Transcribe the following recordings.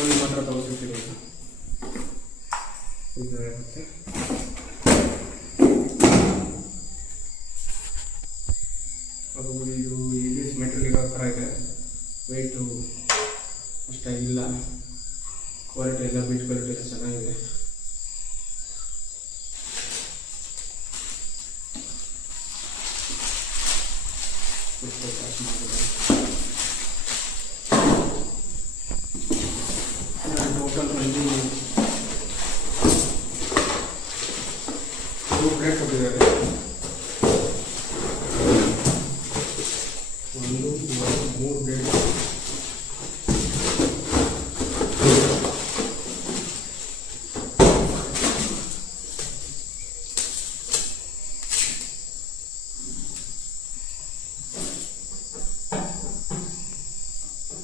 ಒಂದು ಮಾತ್ರ ತೋರಿಸ್ತೀನಿ. ಇದು ಇರುತ್ತೆ. ಅದು ಇದು ABS ಮೆಟೀರಿಯಲ್ ಇರೋ ಥರ ಇದೆ. ವೆಯ್ಟು ಅಷ್ಟಾಗಿಲ್ಲ. ಕ್ವಾಲಿಟಿ ಎಲ್ಲ ಬಿಲ್ಡ್ ಕ್ವಾಲಿಟಿ ಎಲ್ಲ ಚೆನ್ನಾಗಿದೆ. ಟೋಟಲ್ ಬಂದು 3 ಬ್ಲೇಡ್ ಕೊಟ್ಟಿದ್ದಾರೆ. 1 2 3 ಬ್ಲೇಡ್.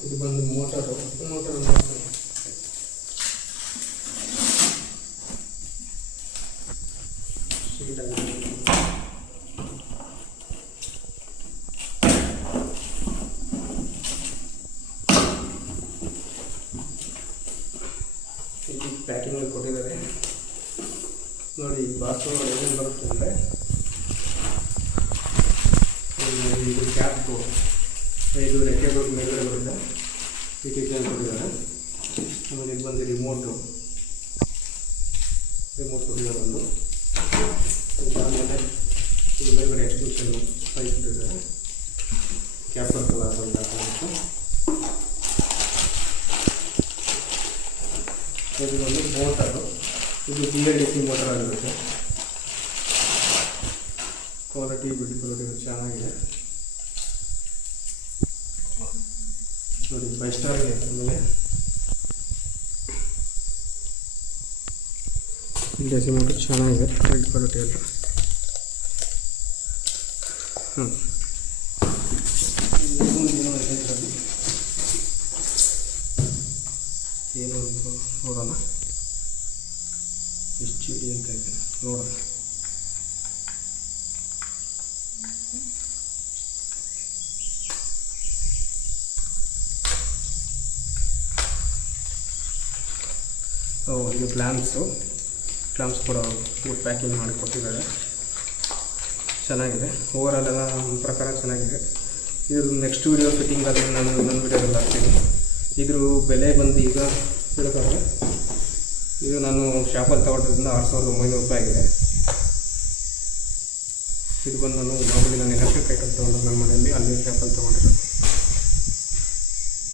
ಇದು ಬಂದು ಮೋಟರು ಇದು ಪ್ಯಾಕಿಂಗ್ ಕೊಟ್ಟಿದ್ದಾರೆ ನೋಡಿ. ಬಾಕ್ಸ್ ಏನೇನು ಬರುತ್ತೆ ಅಂದರೆ ಇದು ಕ್ಯಾಪು, ಇದು ರೆಕ್ಕೆಗಳು ಮೇಲ್ಗಡೆ ಬರುತ್ತೆ. ಈ ಕಿಚನ್ ಕೊಟ್ಟಿದ್ದಾರೆ. ಆಮೇಲೆ ಇದು ಬಂದು ರಿಮೋಟ್ ಕೊಟ್ಟಿದ್ದಾರೆ ಒಂದು. ಆಮೇಲೆ ಇದು ಮೇಲ್ಗಡೆ ಎಕ್ಸ್ಟೆನ್ಷನ್ ಪೈಪ್ ಕೊಟ್ಟಿದ್ದಾರೆ. ಕ್ಯಾಪರ್ ಕಲರ್ ಒಂದು ಹಾಕಬೇಕು. ಇದು ಒಂದು ಮೋಟರು. ಇದು BLDC ಮೋಟರ್ ಆಗಿರುತ್ತೆ. ಕ್ವಾಲಿಟಿ ಬಿಲ್ಡ್ ಕ್ವಾಲಿಟಿ ಚೆನ್ನಾಗಿದೆ ನೋಡಿ. 5 ಸ್ಟಾರ್ ಇದೆ. ಆಮೇಲೆ BLDC ಮೋಟರ್ ಚೆನ್ನಾಗಿದೆ, ಬಿಲ್ಡ್ ಕ್ವಾಲಿಟಿ ಎಲ್ಲ. ಏನು ನೋಡೋಣ. ಎಷ್ಟು GB ಅಂತ ಇದೆ ನೋಡೋಣ. ಇದು ಕ್ಲಾಂಪ್ಸ್ ಕೂಡ ಫುಡ್ ಪ್ಯಾಕಿಂಗ್ ಮಾಡಿ ಕೊಟ್ಟಿದ್ದಾರೆ. ಚೆನ್ನಾಗಿದೆ. ಓವರಾಲ್ ಎಲ್ಲ ನನ್ನ ಪ್ರಕಾರ ಚೆನ್ನಾಗಿದೆ. ಇದು ನೆಕ್ಸ್ಟ್ ವೀಡಿಯೋ ಫಿಟ್ಟಿಂಗಲ್ಲಿ ನಾನು ನನ್ನ ವೀಡಿಯೋದಲ್ಲಿ ಹಾಕ್ತೀನಿ. ಇದ್ರ ಬೆಲೆ ಬಂದು ಈಗ ತಿಳ್ಕೊಂಡ್ರೆ ಇದು ನಾನು ಶಾಪಲ್ಲಿ ತಗೊಂಡಿದ್ದರಿಂದ 6900 ರೂಪಾಯಿ ಆಗಿದೆ. ಇದು ಬಂದು ನಾನು ಮಾಮೂಲಿ ನಾನು ಎಲೆಕ್ಟ್ರಿಕ್ ಐಟಮ್ ತೊಗೊಂಡು ನನ್ನ ಮನೆಯಲ್ಲಿ ಅಲ್ಲಿ ಶಾಪಲ್ಲಿ ತೊಗೊಂಡಿರೋದು.